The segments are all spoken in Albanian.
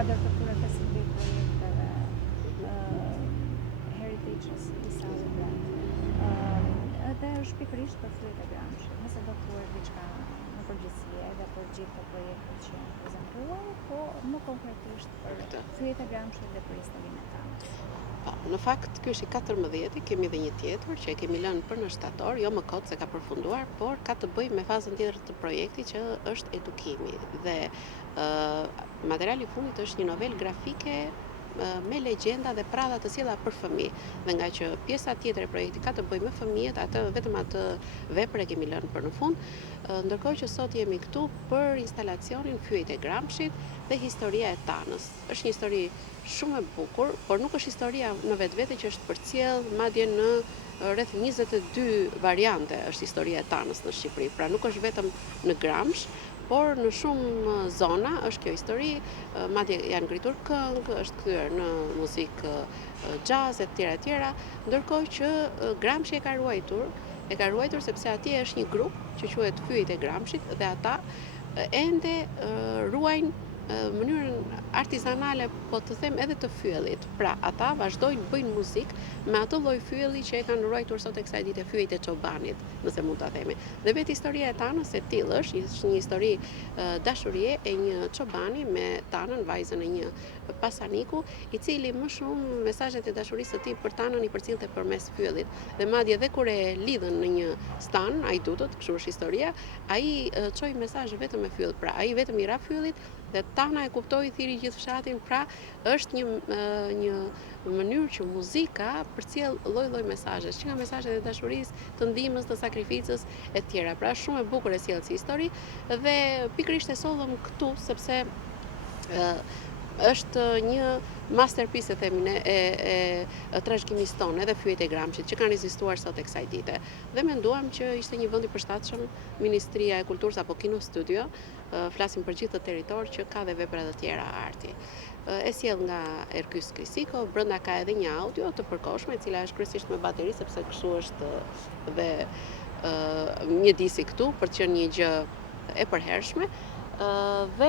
kuadër të këtyre 15 projekteve Heritage-s i Sally Brand. Edhe është pikërisht për Fyet e Gramshit. Nëse do thuhet diçka në përgjithësi edhe për gjithë të projektet që janë prezantuar, po më konkretisht për Fyet e Gramshit dhe për instalimin e Tanës. Në fakt, ky është i 14, kemi dhe një tjetër që e kemi lënë për në shtator, jo më kot se ka përfunduar, por ka të bëjë me fazën tjetër të projektit që është edukimi. Dhe materiali i fundit është një novel grafike me legjenda dhe prada të sjella për fëmijë. Dhe nga që pjesa tjetër e projektit ka të bëjë me fëmijët, vetëm atë vepër e kemi lënë për në fund, ndërkohë që sot jemi këtu për instalacionin Fyet e Gramshit dhe historia e Tanës. Është një histori shumë e bukur, por nuk është historia në vetvete që është përcjell madje në rreth 22 variante është historia e Tanës në Shqipëri. Pra nuk është vetëm në Gramsh, por në shumë zona është kjo histori, madje janë ngritur këngë, është kthyer në muzikë jazz e tjera, ndërkohë që Gramshi e ka ruajtur sepse atje është një grup që quhet Fyet e Gramshit dhe ata ende ruajnë mënyrën artizanale, po të them edhe të fyellit. Pra, ata vazhdojnë bëjnë muzikë me atë lloj fyelli që e kanë ruajtur sot e kësaj dite Fyet e Çobanit, nëse mund ta themi. Dhe vetë historia e Tanës e tillë është një histori dashurie e një çobani me Tanën, vajzën e një pasaniku, i cili më shumë mesazhet e dashurisë së tij për Tanën i përcjellte përmes fyellit. Dhe madje edhe kur e lidhën në një stan, ajdutët, kështu është historia, ai çoi mesazh vetëm me fyell. Pra, ai vetëm i ra fyellit dhe Tana e kuptoi thiri gjithë fshatin. Pra, është një mënyrë që muzika përcjell lloj-lloj mesazhesh, që nga mesazhet e dashurisë, të ndihmës, të sakrificës e tjera. Pra, shumë e bukur e sjell si histori dhe pikërisht e sollëm këtu sepse është një masterpiece, e themi ne, e trashëgimisë tonë, edhe Fyet e Gramshit, që kanë ekzistuar sot e kësaj dite. Dhe menduam që ishte një vend i përshtatshëm Ministria e Kulturës apo Kino Studio, flasim për gjithë të territor që ka dhe vepra të tjera arti. E sjell nga Erkys Krisiko, brenda ka edhe një audio të përkohshme, e cila është kryesisht me bateri, sepse kështu është dhe mjedisi këtu për të qenë një gjë e përhershme. Dhe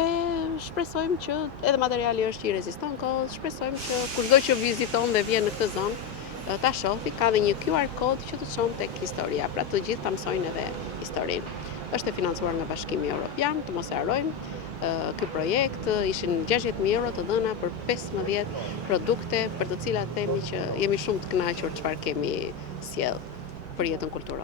shpresojmë që edhe materiali është i reziston kohës, shpresojmë që kushdo që viziton dhe vjen në këtë zonë ta shohë, ka dhe një QR kod që të çon tek historia, pra të gjithë ta mësojnë edhe historinë. Është e financuar nga Bashkimi Evropian, të mos e harrojmë. Ky projekt ishin 60.000 euro të dhëna për 15 produkte për të cilat themi që jemi shumë të kënaqur çfarë kemi sjell për jetën kulturore.